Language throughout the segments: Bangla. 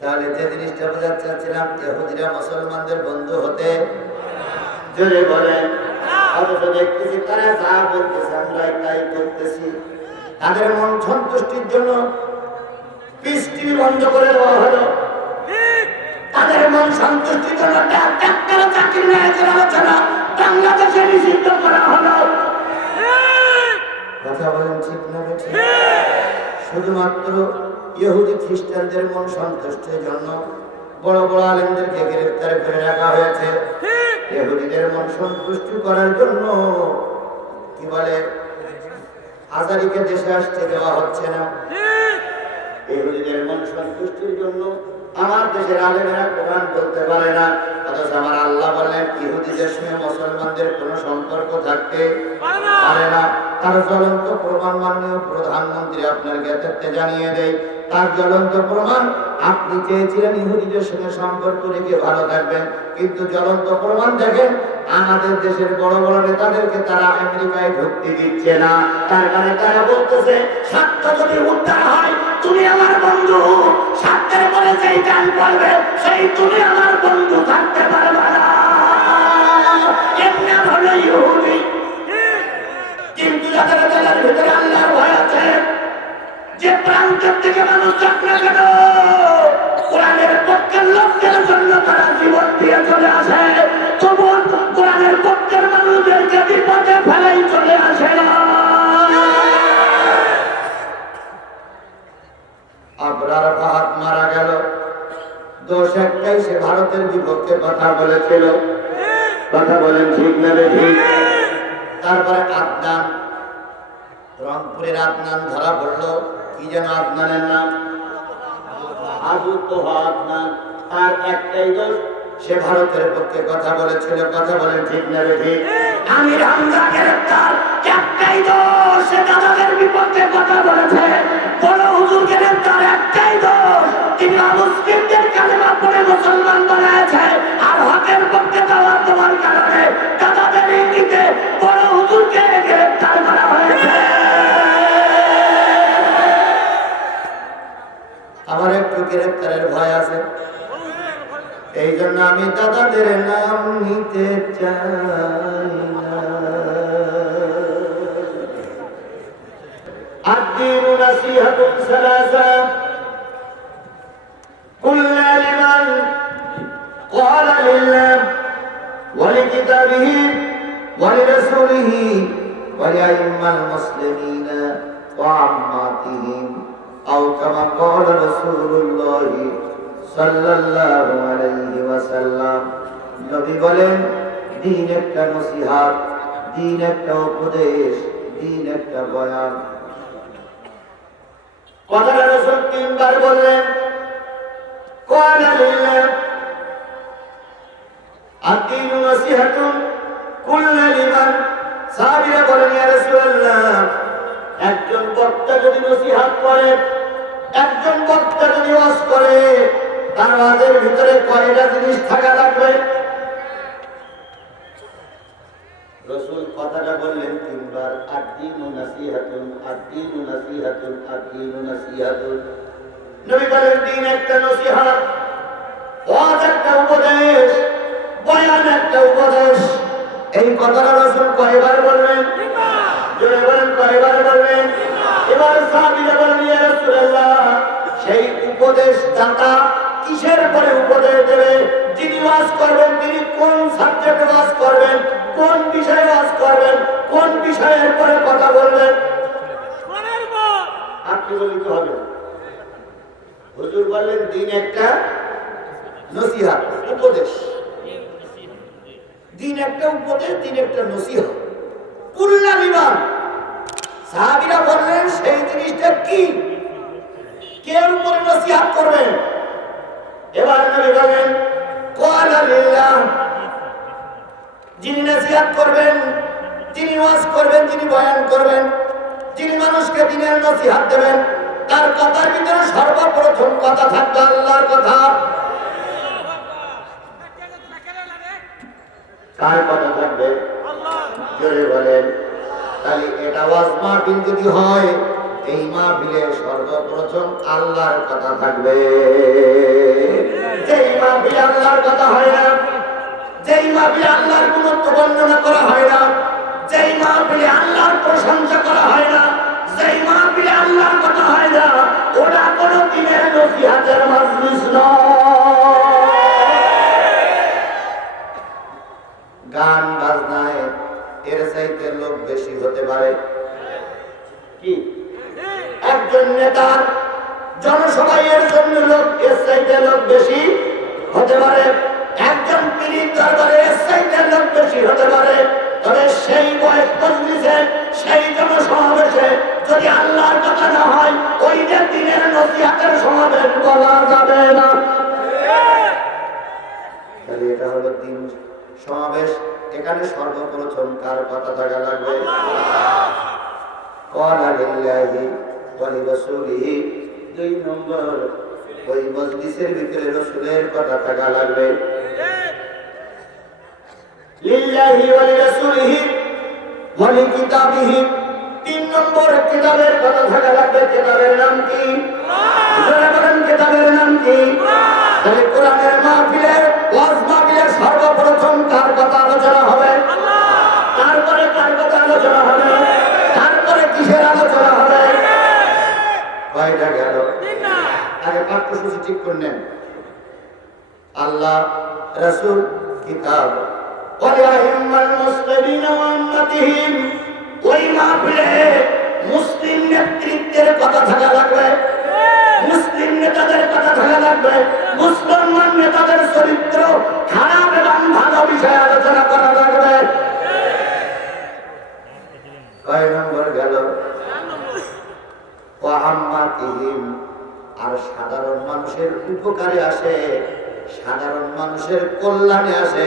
তাহলে যে জিনিসটা বোঝাতে চাচ্ছিলাম, ইহুদিরা মুসলমানদের বন্ধু হতে। জোরে অথচ দেখতেছি তারা যা বলতেছে আমরা তাই করতেছি। তাদের মন সন্তুষ্টির জন্য পিস বন্ধ করে দেওয়া হলো। তাদের মন সন্তুষ্টির জন্য টাক চাকরি আলোচনা বাংলাদেশে নিষিদ্ধ করা হলো। কথা বলেন ঠিক না, বেঠিক? শুধুমাত্র ইহুদি খ্রিস্টানদের মন সন্তুষ্টের জন্য বড় বড় আলেমদেরকে গ্রেফতার করে রাখা হয়েছে। ইহুদিদের মন সন্তুষ্ট করার জন্য কি বলে আজারিকে দেশে আসতে দেওয়া হচ্ছে না। ইহুদিদের মন সন্তুষ্টির জন্য আমার দেশের আলেমেরা কোরআন বলতে পারে না। অথচ আমার আল্লাহ বললেন ইহুদিদের সঙ্গে মুসলমানদের কোনো সম্পর্ক থাকতে পারে না। তার জ্বলন্ত প্রমাণ মাননীয় প্রধানমন্ত্রী আপনার জ্ঞাতার্থে জানিয়ে দেয় তার জ্বলন্ত প্রমাণ আপনি চেয়েছিলেন ইহুদিদের সঙ্গে সম্পর্ক রেখে ভালো থাকবেন। কিন্তু জ্বলন্ত প্রমাণ দেখেন, আমাদের দেশের বড় বড় নেতাদেরকে তারা আমেরিকায় ঢুকতে দিচ্ছে না। তার কারণে তারা বলতেছে স্বার্থ যদি উদ্ধার হয়, তুমি আমার বন্ধু। স্বার্থের পরে যেই গান করবে সেই তুমি আমার বন্ধু থাকতে পারবে না। এমনি হলো ইহুদি যাদের যাদের ভিতরে আল্লাহর ভয় আছে যে প্রান্তের থেকে মানুষ যাক না কেন? কোরআনের পক্ষের লোকদের জন্য তারা জীবন দিয়ে চলে আসে। তবুও কোরআনের পক্ষের মানুষদেরকে বিপদে ফেলাই চলে আসে না। আবরার ফাহাদ মারা গেল। দোষ একটাই, সে ভারতের বিপক্ষে কথা বলেছিল। কথা বলেন ঠিক না ঠিক? তারপরে আদনান রংপুরের আদনান ধরা পড়ল। কি যেন আদনানের নাম? একটাই সে ভারতের পক্ষে কথা বলেছিল, কথা বলেন ঠিক না হামজা গ্রেফতার একটাই দোষ, সে দাদাদের বিপক্ষে কথা বলেছে। বড় হুজুর গ্রেফতার একটাই দোষ, তিনি অমুসলিমদের কালেমা পড়ে মুসলমান বানায় আর হকের পক্ষে দাওয়াত দেওয়ার কারণে দাদাদের ইঙ্গিতে বড় হুজুরকে গ্রেফতার করা হয়েছে। আমার একটু গ্রেফতারের ভয় আছে এই জন্য আমি দাদাদের নাম নিতে চাই না الدين نصيحة ثلاثة قلنا لمن قال لله ولكتابه ولرسوله ولأئمة المسلمين وعماتهم أو كما قال رسول الله صلى الله عليه وسلم নবী বলেন দিন একটা নসিহাত দিন একটা উপদেশ দিন একটা বয়ান কথাটা রসুল তিনবার বললেন قال لله الدين نصيحة كل لمن সাহাবীরা বলেন ইয়া রাসূলুল্লাহ একজন বক্তা যদি নসিহত করে একজন বক্তা যদি ওয়াজ করে তার ওয়াজের ভিতরে কয়টা জিনিস থাকা লাগবে? রসুল কথাটা বললেন তিনবার আদিনু নাসিহাতুন আদিনু নাসিহাতুন আদিনু নাসিহাতুন। নবী বলেন দিন একটা নসিহত ওয়াজ একটা উপদেশ বয়ান একটা উপদেশ। এই কথাটা রসুল কয়বার বলবেন জোরে বলেন কয়বার বলবেন এবার সাহাবীরা বলেন ইয়া রাসূলুল্লাহ সেই উপদেশ দাতা কিসের পরে উপদেশ দেবে? যিনি ওয়াজ করবেন তিনি কোন সাবজেক্টে ওয়াজ করবেন? কোন বিষয়ে ওয়াজ করবেন? কোন বিষয়ের পরে কথা বলবেন? আপনি বলিতে হবে। হুজুর বললেন দিন একটা নসিহত উপদেশ। দিন একটা উপদেশ দিন একটা নসিহত। কুল্লা বিমান। সাহাবীরা বললেন, সেই জিনিসটা কি? কে উপরে নসিহত করবেন এবার নবী বলেন কোয়ালা লিল্লাহ, যিনি নসিহত করবেন, যিনি ওয়াজ করবেন, যিনি বয়ান করবেন, যিনি মানুষকে দিনের নসিহত দেবেন, তার কথার ভিতরে সর্বপ্রথম কথা থাকবে আল্লাহর কথা। কার কথা থাকবে? জোরে বলেন। তাহলে এটা ওয়াজ মাহফিল যদি হয়, এই মাহফিলে সর্বপ্রথম আল্লাহর কথা থাকবে। যেই মাহফিলে আল্লাহর কথা হয় না, যেই মাহফিলে আল্লাহর গুণত্ব বর্ণনা করা হয় না, যেই মাহফিলে আল্লাহর প্রশংসা করা হয় না, যেই মাহফিলে আল্লাহর কথা হয় না, ওটা কোনো দিনের নসিহা জনসভাইয়ের জন্য লোক এর চাইতে লোক বেশি হতে পারে একজন পীড়িত দরবারে এর চাইতে লোক বেশি হতে পারে তবে সেই বয়স মজলিসে সেই জনসমাবেশে যদি আল্লাহর কথা না হয় ওই যে দিনের নসিহাতের সমাবেশ বলা যাবে না তাহলে এটা হলো দিন সমাবেশ এখানে সর্বপ্রথম কার কথা থাকা লাগবে قال لله ولرسوله দুই নম্বর ওই মজলিসের ভিতরে রসুলের কথা থাকা লাগবে। লিল্লাহি ওয়া লিরাসূলিহি ওয়া লিকিতাবিহি তিন নম্বর কিতাবের কথা থাকা লাগবে। কিতাবের নাম কি? বলেন কিতাবের নাম কি? তাহলে কোরআনের মাহফিলে ওয়াজ আগে ঠিক করে নেন। আল্লাহ, রসুল, কিতাব। মুসলিম নেতৃত্বের কথা থাকা লাগবে। মুসলিম নেতাদের কথা থাকা লাগবে। মুসলমান নেতাদের চরিত্র খারাপ এবং ভালো বিষয়ে আলোচনা করা লাগবে। কয় নম্বর গেল? আর সাধারণ মানুষের উপকারে আসে, সাধারণ মানুষের কল্যাণে আসে,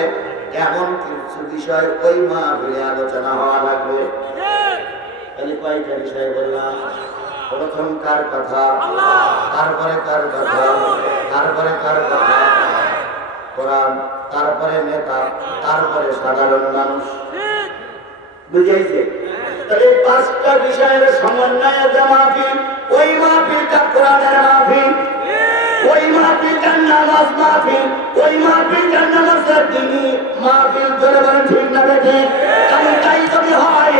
এমন কিছু বিষয় ওই মাহফিলে আলোচনা হওয়া লাগবে। তাহলে কয়টা বিষয় বললাম? প্রথম কার কথা? তারপরে কার কথা? তারপরে কার কথা? কোরআন, তারপরে নেতা, তারপরে সাধারণ মানুষ। বুঝাইছে? তাহলে পাঁচটা বিষয়ের সমন্বয়ে যে মাহফিল ওই মাহফিলটা কোরআনের মাহফিল। ওই মাহফিলটার নামাজ মাহফিল। ওই মাহফিলটার নামাজের দিনই মাহফিল ধরে বলেন ঠিক না বেঠে? আমি তাই যদি হয়,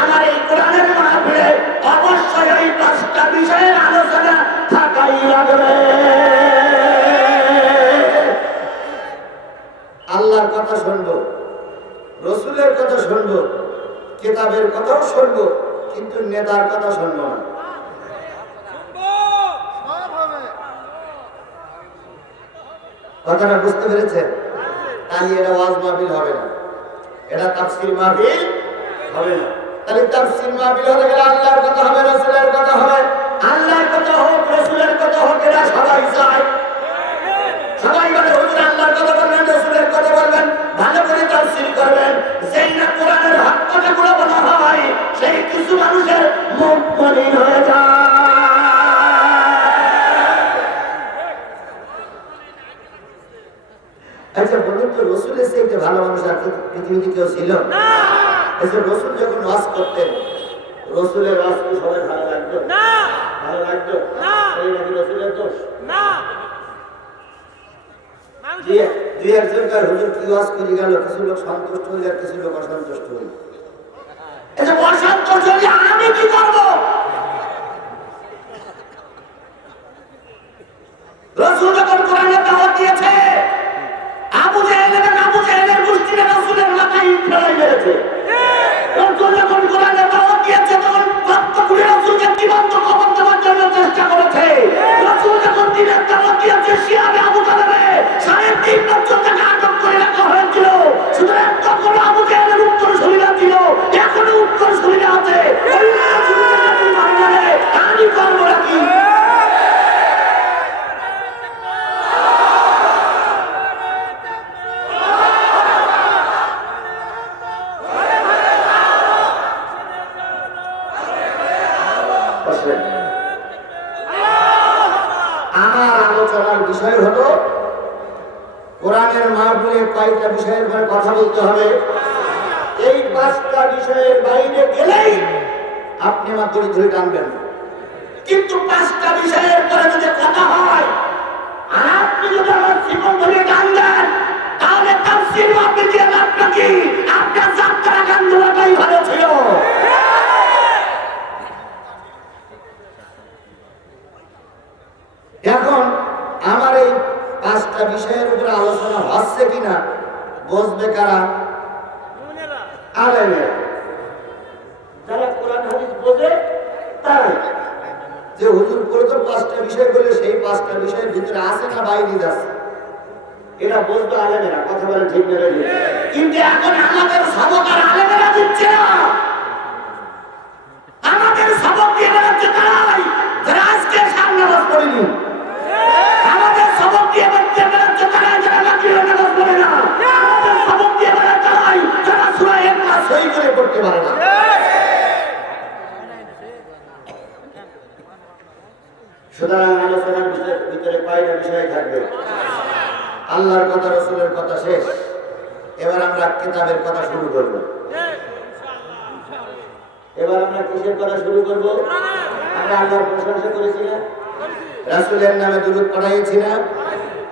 আমার এই কোরআনের মাহফিলে অবশ্যই ওই পাঁচটা বিষয়ের আলোচনা থাকাই লাগবে। আল্লাহর কথা শুনব, রসুলের কথা শুনব, কিতাবের কথাও শুনব, কিন্তু নেতার কথা শুনব না। কথাটা বুঝতে পেরেছেন? তাহলে এটা ওয়াজ মাহফিল হবে না। এটা তাফসির মাহফিল হবে না। তাহলে তাফসির মাহফিল হতে গেলে আল্লাহর কথা হবে, রসুলের কথা হবে। আল্লাহর কথা হোক, রসুলের কথা হোক, এরা সবাই চায়। সবাই বলে, হুজুর, আল্লাহর কথা বলবেন, রসুলের কথা বলবেন। ভালো করে তাফসীর করবেন। যেই না কোরআনের হক কথাগুলো বলা হয়, সেই কিছু মানুষের মুখ মলিন হয়ে যায়। আচ্ছা রসুলের থেকে ভালো মানুষ আর পৃথিবীতে কেউ ছিল? রসুল যখন ওয়াজ করতেন রসুলের ওয়াজ কি সবাই ভালো লাগতো ভালো লাগতো এই নাকি রসুলের দোষ? দুই এক- দুই একজন হুজুর কি ওয়াজ করে গেল? কিছু লোক সন্তুষ্ট হইল আর কিছু লোক অসন্তুষ্ট হইল এই যে অসন্তুষ্ট হলে আমি কি করব? রসুল যখন কোরআনে দাওয়াত দিয়েছে আবু জাহেল এবং আবু গোষ্ঠীরা রসুলের মাথায় ফেলাই মেরেছে। রসুল যখন কোরআনে দাওয়াত দিয়েছে, তখন ভক্ত করে রসুলকে জীবন্ত খবর দেওয়ার জন্য চেষ্টা করেছে। রসুল যখন দিনের দাওয়াত দিয়েছে শিয়াবে আবু তালেবে সাড়ে তিন বছর তাকে আটক করে রাখা হয়েছিল। সুতরাং তখন আবু তালেবের উত্তর শরীরা ছিল, এখনও উত্তর শরীরা আছে। মাহফিলে কয়টা বিষয়ের পরে কথা বলতে হবে। এই পাঁচটা বিষয়ের বাইরে গেলেই আপনি আমার করে ধরে টানবেন। কিন্তু পাঁচটা বিষয়ের পরে যদি কথা হয়, আর আপনি যদি আমার জীবন ধরে টান দেন, তাহলে তার শিল্প আপনি দিয়ে লাভটা কি? আপনার যাত্রা আন্দোলনটাই ভালো ছিল। বুঝবে কারা? আলেমের যারা কোরআন হাদিস বোঝে তারাই। যে হুজুর করে তো পাঁচটা বিষয় বলে সেই পাঁচটা বিষয়ের ভিতরে আছে না বাইরে যাচ্ছে এটা বলতো আলেমেরা কথা বলে ঠিক কিন্তু এখন আমাদের সবক আর আলেমেরা দিচ্ছে না। আমাদের সবক দিয়ে বেড়াচ্ছে তারাই যারা আজকে সামনে নামাজ সহি করে পড়তে পারে না থাকবে। আল্লাহর কথা, রসুলের কথা শেষ। এবার আমরা কথা শুরু এবার আমরা শুরু আমরা রাসুলের নামে দুরুদ পড়াইছি না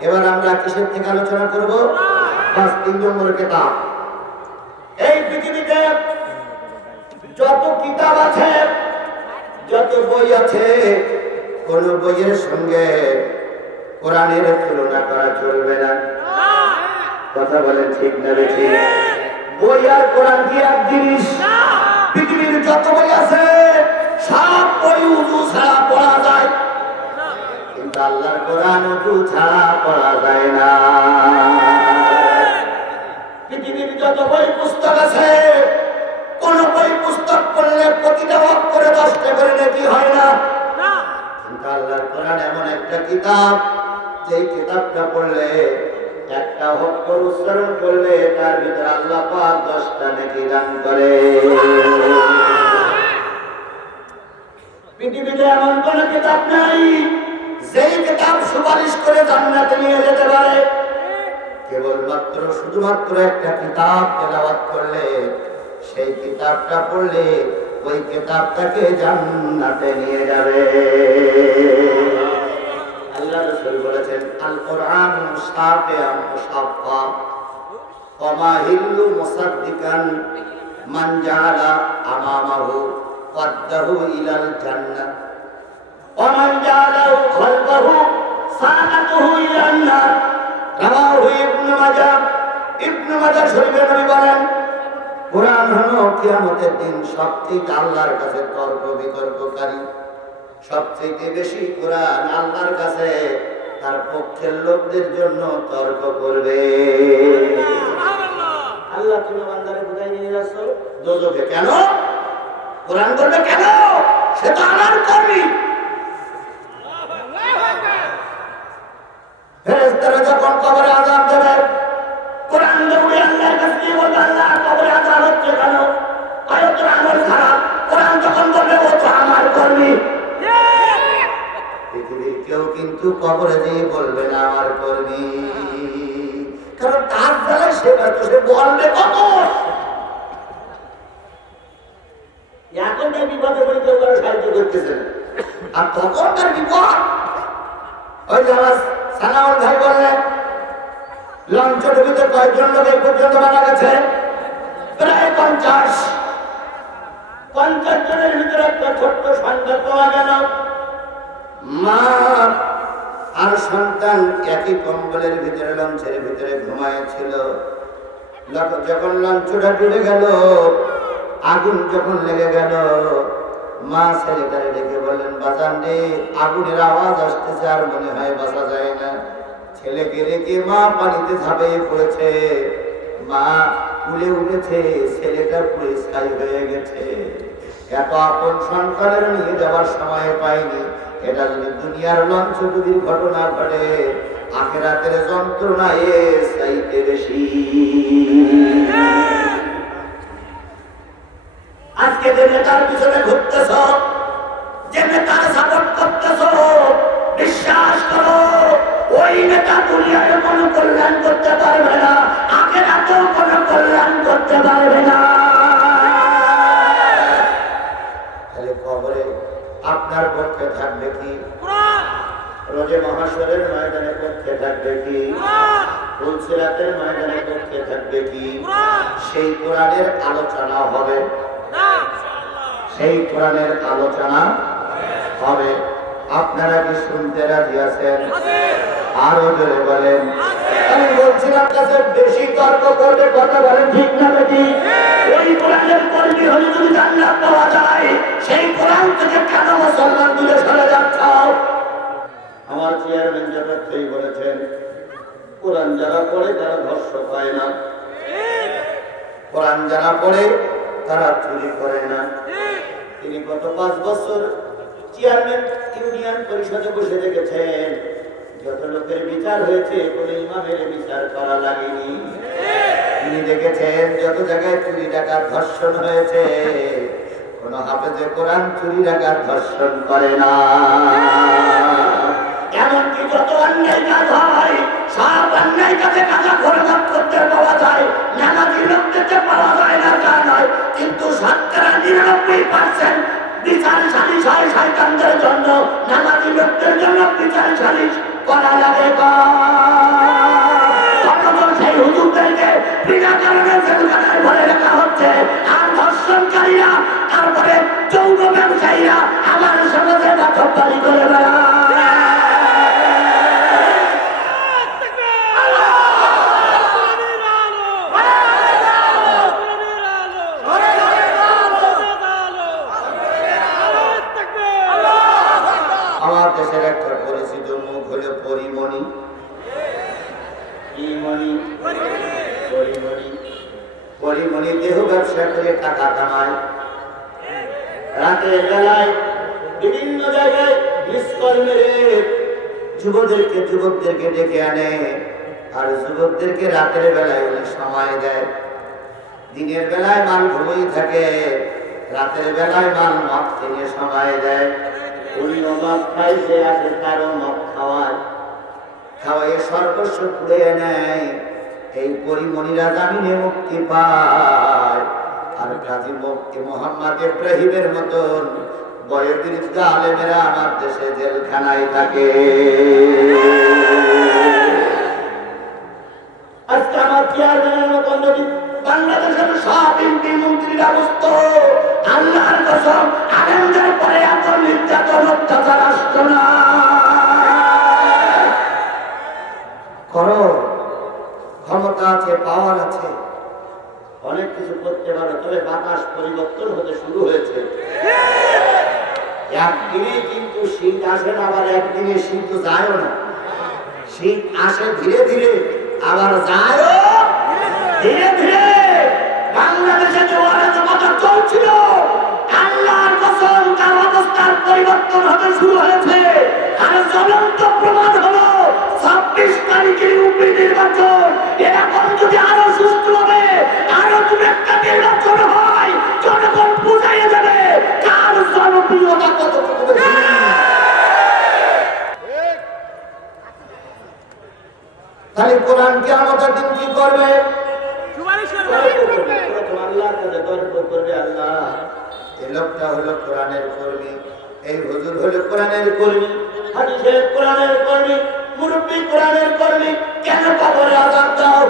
এবার আমরা কিসের থেকে আলোচনা করব? তিন নম্বর কিতাব। এই পৃথিবীতে যত কিতাব আছে, যত বই আছে, কোন বইয়ের সঙ্গে কোরআনের তুলনা করা চলবে না। কথা বলেন ঠিক না বেশি বই আর কোরআন কি এক জিনিস? পৃথিবীর যত বই আছে, সব বই উজু ছাড়া পড়া যায়। কিন্তু আল্লাহর কোরআন উজু ছাড়া পড়া যায় না। পৃথিবীর যত বই পুস্তক আছে কোন বই পুস্তক পড়লে প্রতিটা ভাগ করে দশটা করে নাকি হয় না? কিন্তু আল্লাহর কোরআন এমন একটা কিতাব যে কিতাবটা পড়লে একটা অক্ষর উচ্চারণ করলে তার ভিতরে আল্লাহ পাক দশটা নাকি দান করে। পৃথিবীতে এমন কোন কিতাব নাই যেই কিতাব সুপারিশ করে জান্নাতে নিয়ে যেতে পারে। কেবলমাত্র শুধুমাত্র একটা কিতাব তেলাওয়াত করলে সেই কিতাবটা পড়লে ওই কিতাবটাকে জান্নাতে নিয়ে যাবে আল্লাহ রাসূল বলেছেন আল কোরআন শাফিআন মুশাফফা ওমা হিল্লু মুসাদ্দিকান মান জাআলা আমামাহু قده إلى الجنة ومن جعله خلفه ساقته إلى النار رواه ابن ماجه ابن ماجه শরীফের নবী বলেন কোরআন হলো কিয়ামতের দিন সবচেয়ে আল্লাহর কাছে তর্ক বিতর্ককারী। সবচেয়ে বেশি কোরআন আল্লাহর কাছে তার পক্ষের লোকদের জন্য তর্ক করবে। আল্লাহ তুমি বান্দারে কোথায় নিয়ে যাচ্ছ? দোজখে কেন? কোরআন করবে কেন? সে তো আমার কর্মী। কবরে দিয়ে বলবে না আমার কর্মী। কারণ তার দ্বারা সে ব্যর্থ, সে বলবে কত? বিপদে কেউ সাহায্য করতেছে আর বিপদ? ওই ভাই বললেন লঞ্চ ডুবিতে কয়েকজন লোক এই পর্যন্ত মারা গেছে। প্রায় পঞ্চাশ। পঞ্চাশ জনের ভিতরে একটা ছোট্ট সন্তান পাওয়া গেল। মা আর সন্তান একই কম্বলের ভিতরে, লঞ্চের ভিতরে ঘুমাইছিল লক- যখন লঞ্চটা ডুবে গেল, আগুন যখন লেগে গেল, মা ছেলেটারে ডেকে বললেন, বাজান রে, আগুনের আওয়াজ আসতেছে আর মনে হয় বাঁচা যায় না। ছেলেকে রেখে মা পানিতে ঝাঁপিয়ে পড়েছে। মা কুলে উঠেছে, ছেলেটা পুরে ছাই হয়ে গেছে। এত আপন সন্তানের নিয়ে যাওয়ার সময় পাইনি। এটা যদি দুনিয়ার লঞ্চ ডুবির ঘটনা ঘটে, আখেরাতের যন্ত্রণা এ বেশি। আজকে যে নেতার পিছনে ঘুরতেছ, যে নেতার সাপোর্ট করতেছ, বিশ্বাস করো, ওই নেতা কোনো কল্যাণ করতে পারবে না। তুলসিরাতের ময়দানে পক্ষে থাকবে কি? সেই কোরআনের আলোচনা হবে। সেই কোরআনের আলোচনা হবে। আপনারা কি শুনতে রাজি আছেন? আরও জোরে বলেন। আমি বলছিলাম কাছে বেশি তর্ক করবে কথা বলেন ঠিক না বেটি? ওই কোরআনের কর্মী হলে যদি জান্নাত পাওয়া যায় সেই কোরআন থেকে কেন মুসলমান দূরে সরে যাচ্ছ? আমার চেয়ারম্যান জগৎতেই বলেছেন কোরআন যারা পড়ে তারা ধর্ষ পায় না। কোরআন যারা পড়ে তারা চুরি করে না। তিনি গত পাঁচ বছর চেয়ারম্যান ইউনিয়ন পরিষদে বসে দেখেছেন যত লোকের বিচার হয়েছে, কোন ইমামের বিচার করা লাগেনি। তিনি দেখেছেন যত জায়গায় চুরি ডাকাত ধর্ষণ হয়েছে, কোন হাফেজে কোরআন চুরি ডাকাত ধর্ষণ করে না। এমনকি যত অন্যায় কাজ হয় অন্যায় কাজে কাজা করতে পাওয়া যায় নামাজি লোকদেরকে পাওয়া যায় না, তা নয়। কিন্তু শতকরা নিরানব্বই পার্সেন্ট বিচার সালিশ হয় শয়তানদের জন্য নামাজি লোকদের জন্য বিচার সালিশ করা লাগে অথচ সেই হুজুরদেরকে বিনা কারণে জেলখানায় ভরে রাখা হচ্ছে। আর ধর্ষণকারীরা, তারপরে যৌন ব্যবসায়ীরা আমার সমাজে বাধকবাড়ি করে বেড়ায় আমার দেশের একটা পরিচিত মুখ হলো পরিমণি কি মণি পরিমণি পরিমণি দেহ ব্যবসা করে টাকা কামায় রাতের বেলায় বিভিন্ন জায়গায় মিসকল মেরে যুবদেরকে যুবকদেরকে ডেকে আনে আর যুবকদেরকে রাতের বেলায় উনি সময় দেয় দিনের বেলায় মাল ঘুমিয়ে থাকে রাতের বেলায় মাল মদ কিনে সময় দেয়। উনি মদ খাই সে আসে তারও মদ খাওয়ায়। খাওয়াই সর্বস্ব পুড়ে নেয়। এই পরিমণিরা জামিনে মুক্তি পায়। আর কাজী মুক্তি মোহাম্মদ ইব্রাহিমের মতন বয়োবৃদ্ধ আলেমেরা আমার দেশে জেলখানায় থাকে। আজকে আমার চেয়ারম্যানের মতন যদি বাংলাদেশের সব এমপি মন্ত্রীরা বুঝত আল্লাহর কসম পরে এত নির্যাতন, অত্যাচার না। করো, ক্ষমতা আছে পাওয়ার আছে। অনেক কিছু করতে পারো, তবে বাতাস পরিবর্তন হতে শুরু হয়েছে। একদিনে কিন্তু শীত আসে না, আবার একদিনে শীত যায়ও না। শীত আসে ধীরে ধীরে, আবার যায়ও। ধীরে ধীরে বাংলাদেশে যে চলছিল পরিবর্তন হতে শুরু হয়েছে। আর জ্বলন্ত প্রমাণ হলো, ছাব্বিশ তারিখের উপরি নির্বাচন। এরকম যদি আরও সুস্থ হবে, আরও দু একটা নির্বাচন হয়, জনগণ বুঝাইয়ে যাবে কার জনপ্রিয়তা কতটুকু তাহলে কোরআন কি আমাদের দিন কি করবে আল্লাহর কাছে তর্ক করবে আল্লাহ এই লোকটা হলো কোরআনের কর্মী এই হুজুর হলো কোরআনের কর্মী, হাদিসের কোরআনের কর্মী, মুরব্বী কোরআনের কর্মী, কেন কবরে দাও?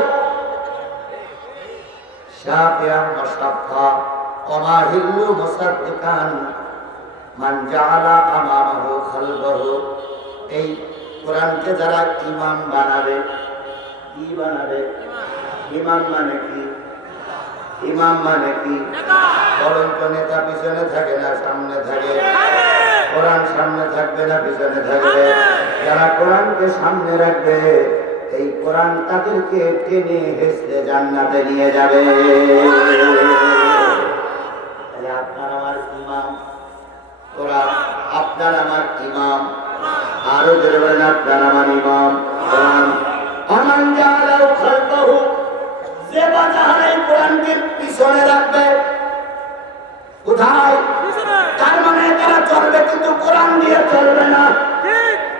হিল্লু মুসাদ্দিকান, মান এই কোরআনকে যারা ইমাম বানাবে, কি বানাবে? ইমাম মানে কি? ইমাম মানে কি? বরঞ্চ নেতা পিছনে থাকে না, সামনে থাকে। কোরআন সামনে থাকবে না পিছনে থাকবে। যারা কোরআনকে সামনে রাখবে এই কোরআন তাদেরকে টেনে হেসতে জান্নাতে নিয়ে যাবে। আপনার আমার ইমাম কোরআন আপনার আমার ইমাম আরও জোরে বলেন আপনার আমার ইমাম। কোরআন আমান জালাউ খালকাহু যে বাজারে কোরআনকে পিছনে রাখবে কোথায় তার মানে তারা চলবে কিন্তু কোরআন দিয়ে চলবে না।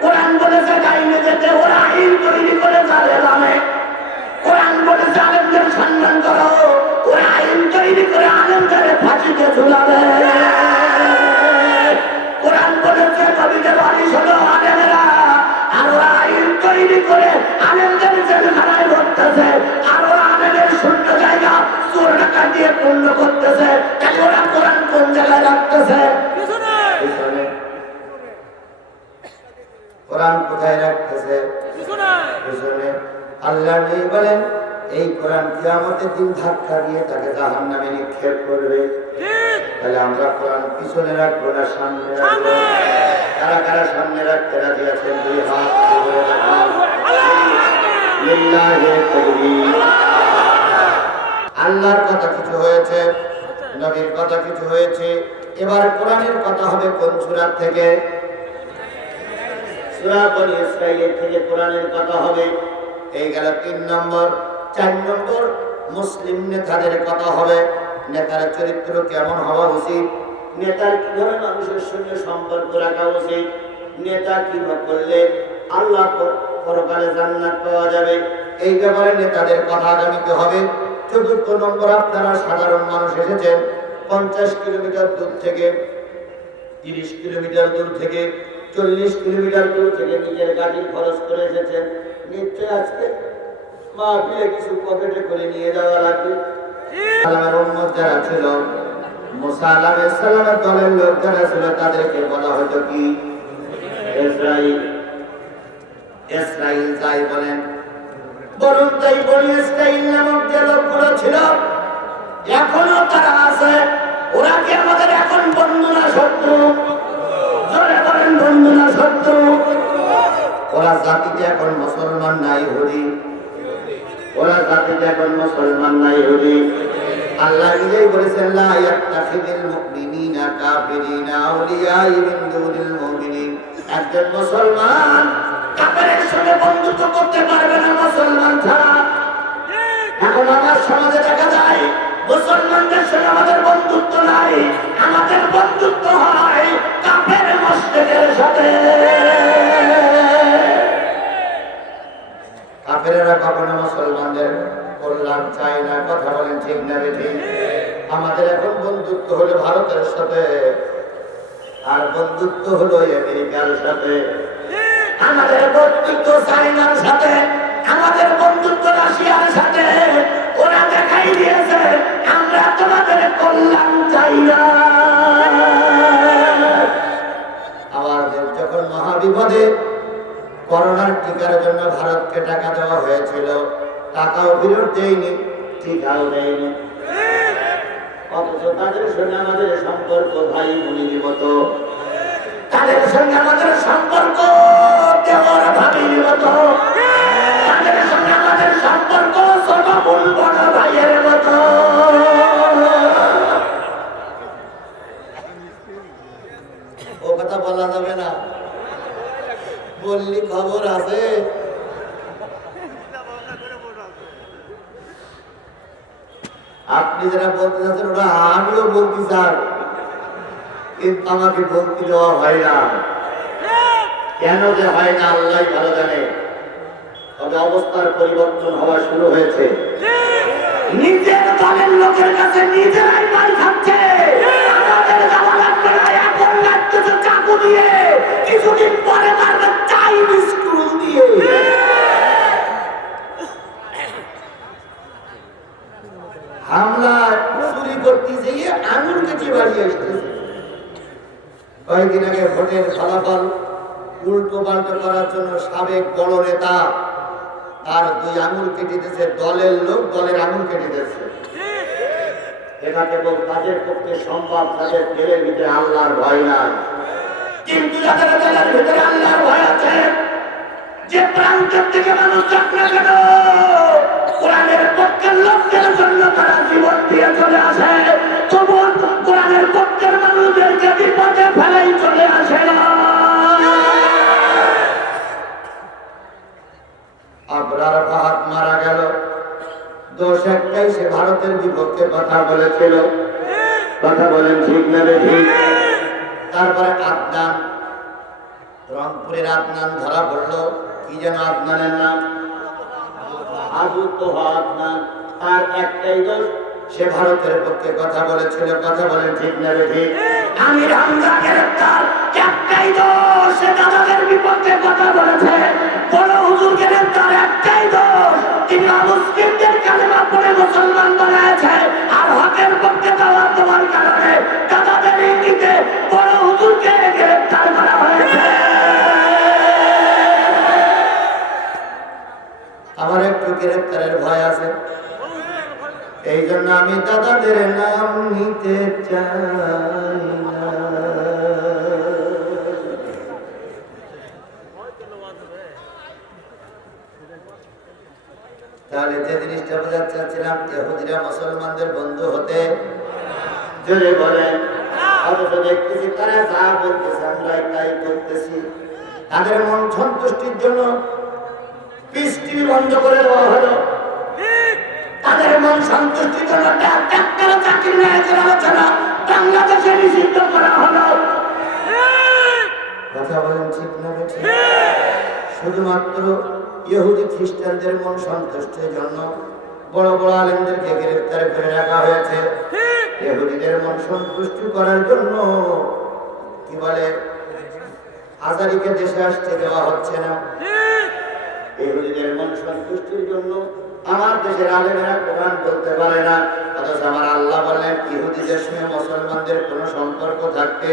কোরআন বলেছে, ডাইনে যেতে ওরা আইন তৈরি করে যাবে জানে কোরআন বলেছে, আলেমদের সম্মান করো। ওরা আইন তৈরি করে আলেমদের ফাঁসিতে ঝুলাবে। আল্লাহ নবী বলেন এই কোরআন কিয়ামতের দিন ধাক্কা দিয়ে তাকে জাহান নামে নিক্ষেপ করবে। তাহলে আমরা কোরআন পিছনে রাখব না সামনে রাখব? কারা কারা সামনে রাখতে রাজি আছেন? দুই হাত। আল্লাহর কথা কিছু হয়েছে নবীর কথা কিছু হয়েছে। এবার কোরআনের কথা হবে কোন সূরা থেকে? সূরা বনি ইসরাইলের থেকে কোরআনের কথা হবে। এই গেল তিন নম্বর, চার নম্বর মুসলিম নেতাদের কথা হবে। নেতার চরিত্র কেমন হওয়া উচিত? নেতার কীভাবে মানুষের সঙ্গে সম্পর্ক রাখা উচিত? নেতা কীভাবে করলে আল্লাহ পর- পরকালে জান্নাত পাওয়া যাবে? এই ব্যাপারে নেতাদের কথা আগামীতে হবে। চতুর্থ নম্বর, আপনারা সাধারণ মানুষ এসেছেন। পঞ্চাশ কিলোমিটার দূর থেকে, তিরিশ কিলোমিটার দূর থেকে, চল্লিশ কিলোমিটার দূর থেকে নিজের গাড়ি খরচ করে এসেছেন। নিশ্চয় আজকে। মাহফিলে কিছু পকেটে করে নিয়ে যাওয়া লাগবে। তাদেরকে বলা হতো কি? যাই বলেন বলুন তাই বলি নামক যে লোকগুলো ছিল, এখনও তারা আছে। ওরা কি আমাদের এখন বন্ধু না শত্রু? জোরে বলেন, বন্ধু শত্রু? ওরা জাতিতে এখন মুসলমান নাই হরি। ওরা জাতিতে এখন মুসলমান নাই হরি। আল্লাহ নিজেই বলেছেন, লা ইয়াত্তাখিদিল মুমিনিনা কাফিরিনা আউলিয়া মিন দুনিল মুমিনিন। একজন মুসলমান কাফেরের সঙ্গে বন্ধুত্ব করতে পারবে না মুসলমান ছাড়া। এখন আমার সমাজে দেখা যায়, মুসলমানদের সঙ্গে আমাদের বন্ধুত্ব নাই, আমাদের বন্ধুত্ব হয় কাফের মস্তিকের সাথে। কাফেরেরা কখনো মুসলমানদের কল্যাণ চায় না, কথা বলেন ঠিক না আমাদের এখন বন্ধুত্ব হলো ভারতের সাথে, আর বন্ধুত্ব হলো আমেরিকার সাথে। আমাদের বন্ধুত্ব চাইনার সাথে, আমাদের বন্ধুত্ব রাশিয়ার সাথে। ওরা দেখাই দিয়েছে, আমরা তোমাদের কল্যাণ চাই না। করোনার টিকার জন্য ভারতকে টাকা দেওয়া হয়েছিল। টাকাও ফেরত দেয়নি, টিকাও দেয়নি। অথচ তাদের সঙ্গে আমাদের সম্পর্ক ভাই বোনের মতো। তাদের সঙ্গে আমাদের সম্পর্ক দেওয়ার ভাবির মতো। খবর আছে? আপনি যারা বলতে চাচ্ছেন ওটা আমিও বলতে চাই। কিন্তু আমাকে বলতে দেওয়া হয় না। কেন যে হয় না আল্লাহ ভালো জানে। তবে অবস্থার পরিবর্তন হওয়া শুরু হয়েছে। নিজের দলের লোকের কাছে নিজেরাই মাল খাচ্ছে। আমাদের লাগবে না এখন লাগতেছে চাকু দিয়ে কিছুদিন পরে হামলা চুরি করতে যেয়ে আঙুল কেটে বাড়ি আসতেছে। কয়েকদিন আগে ভোটের ফলাফল উল্টো পাল্টো করার জন্য সাবেক বড় নেতা তার দুই আঙুল কেটে দিয়েছে, দলের লোক দলের আঙুল কেটে দিয়েছে। এটা কেবল তাদের পক্ষে সম্ভব, তাদের দিলের ভিতরে ভয় নাই। কিন্তু যে প্রান্তের থেকে মানুষ যাক কেন কোরআনের পক্ষের লোকদের জন্য তারা জীবন দিয়ে চলে আসে। তবুও কোরআনের পক্ষের মানুষদেরকে বিপদে ফেলেই চলে আসে। না আবরার ফাহাদ মারা গেল। দোষ একটাই, সে ভারতের বিপক্ষে কথা বলেছিল। কথা বলেন ঠিক না ঠিক? তারপরে আদনান, রংপুরের আদনান ধরা পড়ল। কি যেন আদনানের নাম? আবু তোহা আদনান তার একটাই দোষ, সে ভারতের পক্ষে কথা বলেছিল, কথা বলেন ঠিক না রে ঠিক? আমির হামজা গ্রেফতার একটাই দোষ, সে দাদাদের বিপক্ষে কথা বলেছে। বড় হুজুর গ্রেফতার একটাই দোষ, তিনি অমুসলিমদের কালেমা পড়ে মুসলমান বানাইছে। আর হকের পক্ষে দাওয়াত দেওয়ার কারণে দাদাদের ইঙ্গিতে আমার একটু গ্রেপ্তারের ভয় আছে। এই জন্য আমি দাদাদের নাম নিতে চাই তাহলে যে জিনিসটা চাচ্ছিলাম মুসলমানদের বন্ধু হতে জোরে বলেন। অথচ দেখতেছি তারা যা বলতেছে আমরা তাই করতেছি। তাদের মন সন্তুষ্টির জন্য পিস টিভি বন্ধ করে দেওয়া হলো। তাদের মন সন্তুষ্টির জন্য ডাক্তার চাকরি ন্যায়ের আলোচনা বাংলাদেশে নিষিদ্ধ করা হলো। কথা বলেন ঠিক না? শুধুমাত্র ইহুদি খ্রিস্টানদের মন সন্তুষ্টির জন্য বড় বড় আলেমদেরকে গ্রেফতার করে রাখা হয়েছে। ইহুদিদের মন সন্তুষ্টি করার জন্য কি বলে? আজারিকে দেশে আসতে দেওয়া হচ্ছে না। ইহুদিদের মন সন্তুষ্টির জন্য আমার দেশের আলেমেরা কোরআন বলতে পারে না। অথচ আমার আল্লাহ বলেন ইহুদিদের সঙ্গে মুসলমানদের কোনো সম্পর্ক থাকতে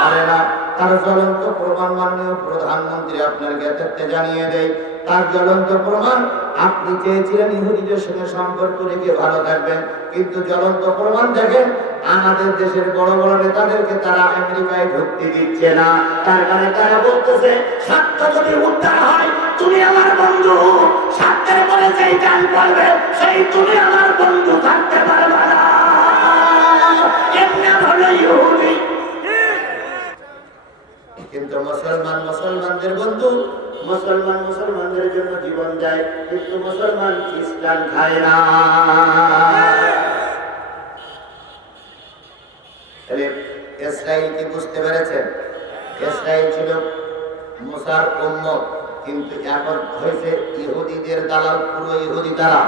পারে না। তার জ্বলন্ত প্রমাণ মাননীয় প্রধানমন্ত্রী আপনার জ্ঞাতার্থে জানিয়ে দেয় তার জ্বলন্ত প্রমাণ আপনি চেয়েছিলেন ইহুদিদের সঙ্গে সম্পর্ক রেখে ভালো থাকবেন কিন্তু জ্বলন্ত প্রমাণ দেখেন আমাদের দেশের বড় বড় নেতাদেরকে তারা আমেরিকায় ঢুকতে দিচ্ছে না। তার কারণে তারা বলতেছে স্বার্থ যদি উদ্ধার হয় তুমি আমার বন্ধু। স্বার্থের পরে যেই গান বলবে, সেই তুমি আমার বন্ধু থাকতে পারবে কিন্তু মুসলমান মুসলমানদের বন্ধু, মুসলমান মুসলমানদের জন্য জীবন যায়, কিন্তু মুসলমান খ্রিস্টান খায় না। ইসরায়েল কি বুঝতে পেরেছেন ইসরায়েল ছিল মুসার উম্মত। কিন্তু এখন হয়েছে ইহুদিদের দালাল পুরো ইহুদি দ্বারা